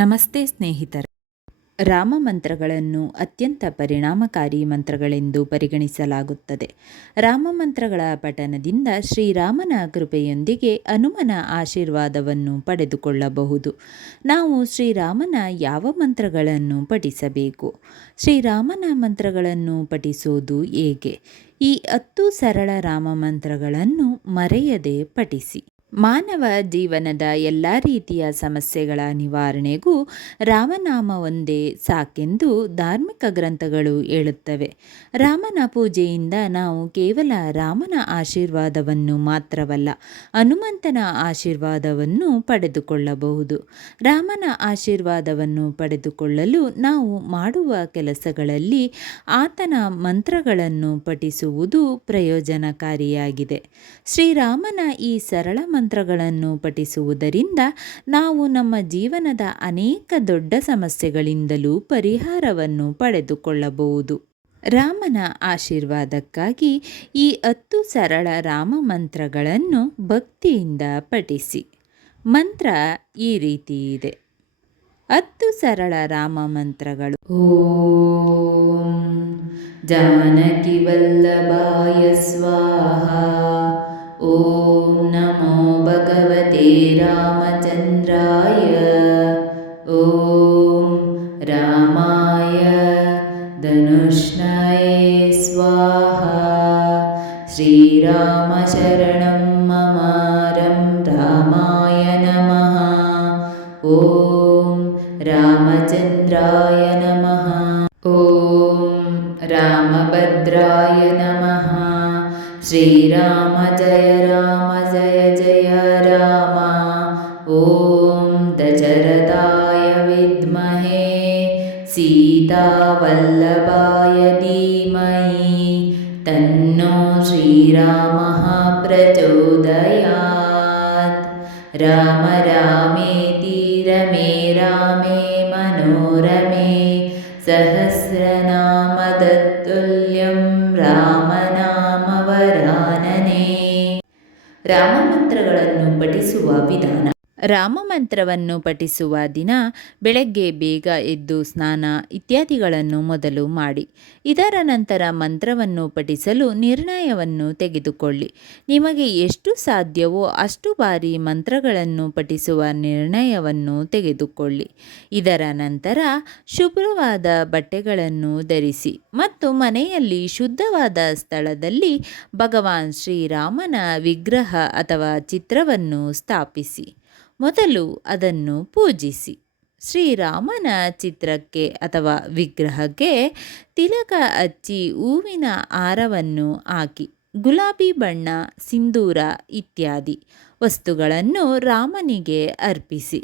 ನಮಸ್ತೆ ಸ್ನೇಹಿತರೆ. ರಾಮ ಮಂತ್ರಗಳನ್ನು ಅತ್ಯಂತ ಪರಿಣಾಮಕಾರಿ ಮಂತ್ರಗಳೆಂದು ಪರಿಗಣಿಸಲಾಗುತ್ತದೆ. ರಾಮ ಮಂತ್ರಗಳ ಪಠನದಿಂದ ಶ್ರೀರಾಮನ ಕೃಪೆಯೊಂದಿಗೆ ಹನುಮನ ಆಶೀರ್ವಾದವನ್ನು ಪಡೆದುಕೊಳ್ಳಬಹುದು. ನಾವು ಶ್ರೀರಾಮನ ಯಾವ ಮಂತ್ರಗಳನ್ನು ಪಠಿಸಬೇಕು? ಶ್ರೀರಾಮನ ಮಂತ್ರಗಳನ್ನು ಪಠಿಸುವುದು ಹೇಗೆ? ಈ 10 ಸರಳ ರಾಮ ಮಂತ್ರಗಳನ್ನು ಮರೆಯದೆ ಪಠಿಸಿ. ಮಾನವ ಜೀವನದ ಎಲ್ಲ ರೀತಿಯ ಸಮಸ್ಯೆಗಳ ನಿವಾರಣೆಗೂ ರಾಮನಾಮ ಒಂದೇ ಸಾಕೆಂದು ಧಾರ್ಮಿಕ ಗ್ರಂಥಗಳು ಹೇಳುತ್ತವೆ. ರಾಮನ ಪೂಜೆಯಿಂದ ನಾವು ಕೇವಲ ರಾಮನ ಆಶೀರ್ವಾದವನ್ನು ಮಾತ್ರವಲ್ಲ, ಹನುಮಂತನ ಆಶೀರ್ವಾದವನ್ನು ಪಡೆದುಕೊಳ್ಳಬಹುದು. ರಾಮನ ಆಶೀರ್ವಾದವನ್ನು ಪಡೆದುಕೊಳ್ಳಲು ನಾವು ಮಾಡುವ ಕೆಲಸಗಳಲ್ಲಿ ಆತನ ಮಂತ್ರಗಳನ್ನು ಪಠಿಸುವುದು ಪ್ರಯೋಜನಕಾರಿಯಾಗಿದೆ. ಶ್ರೀರಾಮನ ಈ ಸರಳ ಮಂತ್ರಗಳನ್ನು ಪಠಿಸುವುದರಿಂದ ನಾವು ನಮ್ಮ ಜೀವನದ ಅನೇಕ ದೊಡ್ಡ ಸಮಸ್ಯೆಗಳಿಂದಲೂ ಪರಿಹಾರವನ್ನು ಪಡೆದುಕೊಳ್ಳಬಹುದು. ರಾಮನ ಆಶೀರ್ವಾದಕ್ಕಾಗಿ ಈ 10 ಸರಳ ರಾಮ ಮಂತ್ರಗಳನ್ನು ಭಕ್ತಿಯಿಂದ ಪಠಿಸಿ. ಮಂತ್ರ ಈ ರೀತಿ ಇದೆ. 10 ಸರಳ ರಾಮ ಮಂತ್ರಗಳು. ಓಂ ಜಾನಕಿ ವಲ್ಲಭಾಯ ಸ್ವಾಹ. ಓಂ ನಮೋ ಭಗವತೆ ರಾಮಚಂದ್ರಾಯ. ಓಂ ರಾಮಾಯ ಧನುಷ್ಣಯೇ ಸ್ವಾಹ. ಶ್ರೀರಾಮ ಶರಣಂ ಮಮಾರಂ ರಾಮಾಯ ನಮಃ. ಓಂ ರಾಮಚಂದ್ರಾಯ ನಮಃ. ಓಂ ರಾಮಭದ್ರಾಯ ನಮಃ. ಶ್ರೀರಾಮ ಜಯ ಜಯ ರಾಮ. ಓಂ ದಶರಥಾಯ ವಿದ್ಮಹೇ ಸೀತಾವಲ್ಲಭಾಯ ಧೀಮಹಿ ತನ್ನೋ ಶ್ರೀರಾಮಃ ಪ್ರಚೋದಯಾತ್. ರಾಮ ರಾಮೇತಿ ರಮೇ ರಾಮೇ ಮನೋರಮೇ ಸಹಸ್ರನಾಮ ತತ್ತುಲ್ಯಂ ರಾಮನಾಮವರಾನನೇ. ರಾಮಮಂತ್ರಗಳನ್ನು ಪಠಿಸುವ ವಿಧಾನ. ರಾಮಮಂತ್ರವನ್ನು ಪಠಿಸುವ ದಿನ ಬೆಳಗ್ಗೆ ಬೇಗ ಎದ್ದು ಸ್ನಾನ ಇತ್ಯಾದಿಗಳನ್ನು ಮೊದಲು ಮಾಡಿ. ಇದರ ನಂತರ ಮಂತ್ರವನ್ನು ಪಠಿಸಲು ನಿರ್ಣಯವನ್ನು ತೆಗೆದುಕೊಳ್ಳಿ. ನಿಮಗೆ ಎಷ್ಟು ಸಾಧ್ಯವೋ ಅಷ್ಟು ಬಾರಿ ಮಂತ್ರಗಳನ್ನು ಪಠಿಸುವ ನಿರ್ಣಯವನ್ನು ತೆಗೆದುಕೊಳ್ಳಿ. ಇದರ ನಂತರ ಶುಭ್ರವಾದ ಬಟ್ಟೆಗಳನ್ನು ಧರಿಸಿ ಮತ್ತು ಮನೆಯಲ್ಲಿ ಶುದ್ಧವಾದ ಸ್ಥಳದಲ್ಲಿ ಭಗವಾನ್ ಶ್ರೀರಾಮನ ವಿಗ್ರಹ ಅಥವಾ ಚಿತ್ರವನ್ನು ಸ್ಥಾಪಿಸಿ. ಮೊದಲು ಅದನ್ನು ಪೂಜಿಸಿ. ಶ್ರೀರಾಮನ ಚಿತ್ರಕ್ಕೆ ಅಥವಾ ವಿಗ್ರಹಕ್ಕೆ ತಿಲಕ ಹಚ್ಚಿ ಹೂವಿನ ಹಾರವನ್ನು ಹಾಕಿ ಗುಲಾಬಿ ಬಣ್ಣ, ಸಿಂಧೂರ ಇತ್ಯಾದಿ ವಸ್ತುಗಳನ್ನು ರಾಮನಿಗೆ ಅರ್ಪಿಸಿ.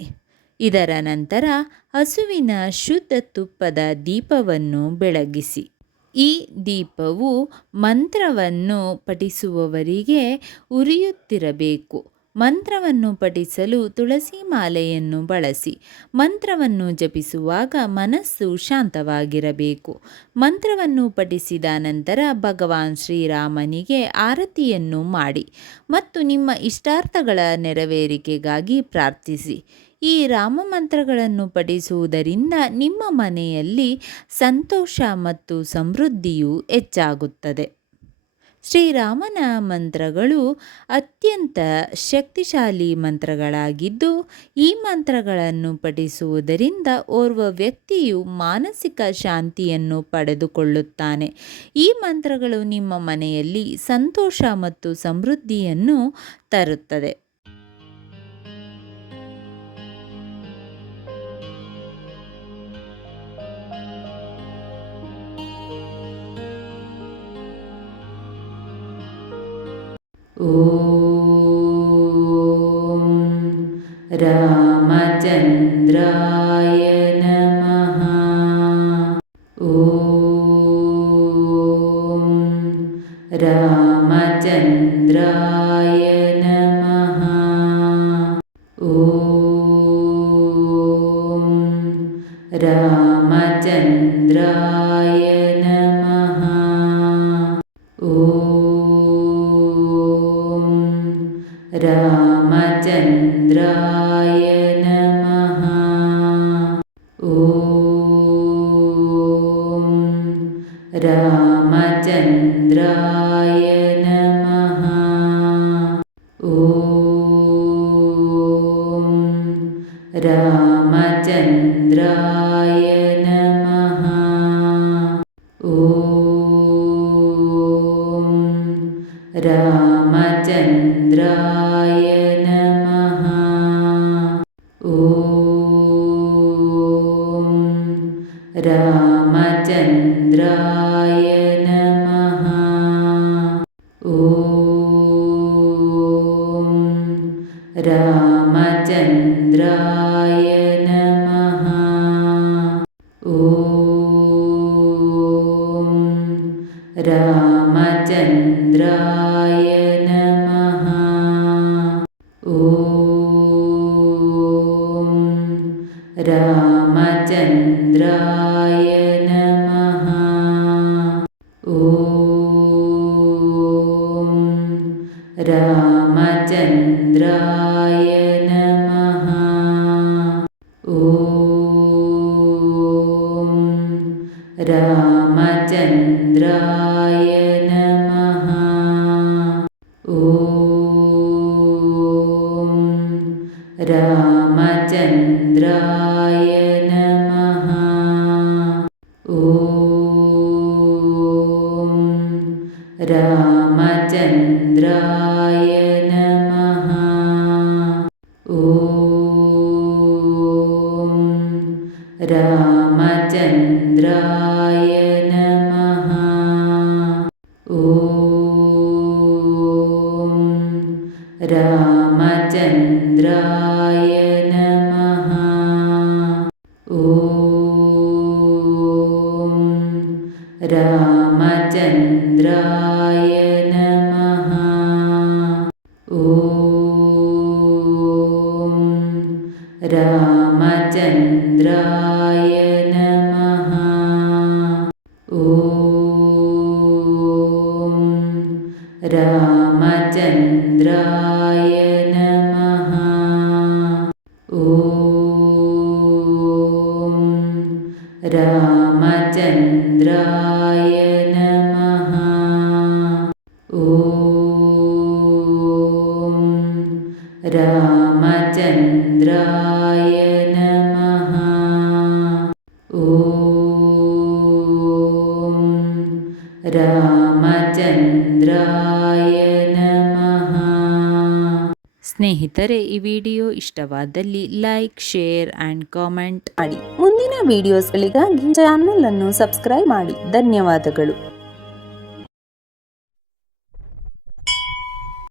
ಇದರ ನಂತರ ಹಸುವಿನ ಶುದ್ಧ ತುಪ್ಪದ ದೀಪವನ್ನು ಬೆಳಗಿಸಿ. ಈ ದೀಪವು ಮಂತ್ರವನ್ನು ಪಠಿಸುವವರಿಗೆ ಉರಿಯುತ್ತಿರಬೇಕು. ಮಂತ್ರವನ್ನು ಪಠಿಸಲು ತುಳಸಿ ಮಾಲೆಯನ್ನು ಬಳಸಿ. ಮಂತ್ರವನ್ನು ಜಪಿಸುವಾಗ ಮನಸ್ಸು ಶಾಂತವಾಗಿರಬೇಕು. ಮಂತ್ರವನ್ನು ಪಠಿಸಿದ ನಂತರ ಭಗವಾನ್ ಶ್ರೀರಾಮನಿಗೆ ಆರತಿಯನ್ನು ಮಾಡಿ ಮತ್ತು ನಿಮ್ಮ ಇಷ್ಟಾರ್ಥಗಳ ನೆರವೇರಿಕೆಗಾಗಿ ಪ್ರಾರ್ಥಿಸಿ. ಈ ರಾಮ ಮಂತ್ರಗಳನ್ನು ಪಠಿಸುವುದರಿಂದ ನಿಮ್ಮ ಮನೆಯಲ್ಲಿ ಸಂತೋಷ ಮತ್ತು ಸಮೃದ್ಧಿಯು ಹೆಚ್ಚಾಗುತ್ತದೆ. ಶ್ರೀರಾಮನ ಮಂತ್ರಗಳು ಅತ್ಯಂತ ಶಕ್ತಿಶಾಲಿ ಮಂತ್ರಗಳಾಗಿದ್ದು, ಈ ಮಂತ್ರಗಳನ್ನು ಪಠಿಸುವುದರಿಂದ ಓರ್ವ ವ್ಯಕ್ತಿಯು ಮಾನಸಿಕ ಶಾಂತಿಯನ್ನು ಪಡೆದುಕೊಳ್ಳುತ್ತಾನೆ. ಈ ಮಂತ್ರಗಳು ನಿಮ್ಮ ಮನೆಯಲ್ಲಿ ಸಂತೋಷ ಮತ್ತು ಸಮೃದ್ಧಿಯನ್ನು ತರುತ್ತದೆ. ಓಂ ರಾಮಚಂದ್ರಾಯ ನಮಃ. ಓಂ ರಾಮಚಂದ್ರಾಯ ನಮಃ. ಓಂ ರಾಮಚಂದ್ರಾಯ ನಮಃ. ಓಂ ರಾಮಚಂದ್ರಾಯ ನಮಃ. ರಾಮಚಂದ್ರಾಯ ನಮಃ. ಓಂ ರಾಮಚಂದ್ರಾಯ ನಮಃ. ಓಂ ರಾಮಚಂದ್ರಾಯ ನಮಃ. ಓಂ ರಾಮಚಂದ್ರಾಯ ನಮಃ. ಓಂ ರಾಮಚಂದ್ರಾಯ ನಮಃ. ಓಂ ರಾಮಚಂದ್ರಾಯ ನಮಃ. ಓಂ ರಾಮಚಂದ್ರಾಯ ನಮಃ. ಓಂ ರಾಮಚಂದ್ರಾಯ ನಮಃ. ಓಂ ರಾಮಚಂದ್ರಾಯ ನಮಃ. ಓಂ ರಾಮಚಂದ್ರಾಯ ನಮಃ. ಓಂ ರಾಮಚಂದ್ರಾಯ ನಮಃ. ಓಂ ರಾಮಚಂದ್ರಾಯ ನಮಃ. ಓಂ ರಾಮಚಂದ್ರಾಯ ನಮಃ. ಓಂ ರಾಮಚಂದ್ರಾಯ ನಮಃ. ಓಂ ರಾಮಚಂದ್ರಾಯ ನಮಃ. ಓಂ ರಾಮಚಂದ್ರಾಯ ನಮಃ. ಓಂ ರಾಮಚಂದ್ರಾಯ ನಮಃ. ಸ್ನೇಹಿತರೆ, ಈ ವಿಡಿಯೋ ಇಷ್ಟವಾದಲ್ಲಿ ಲೈಕ್, ಶೇರ್ ಆ್ಯಂಡ್ ಕಾಮೆಂಟ್ ಮಾಡಿ. ಮುಂದಿನ ವಿಡಿಯೋಸ್ಗಳಿಗಾಗಿ ಚಾನಲ್ ಅನ್ನು ಸಬ್ಸ್ಕ್ರೈಬ್ ಮಾಡಿ. ಧನ್ಯವಾದಗಳು.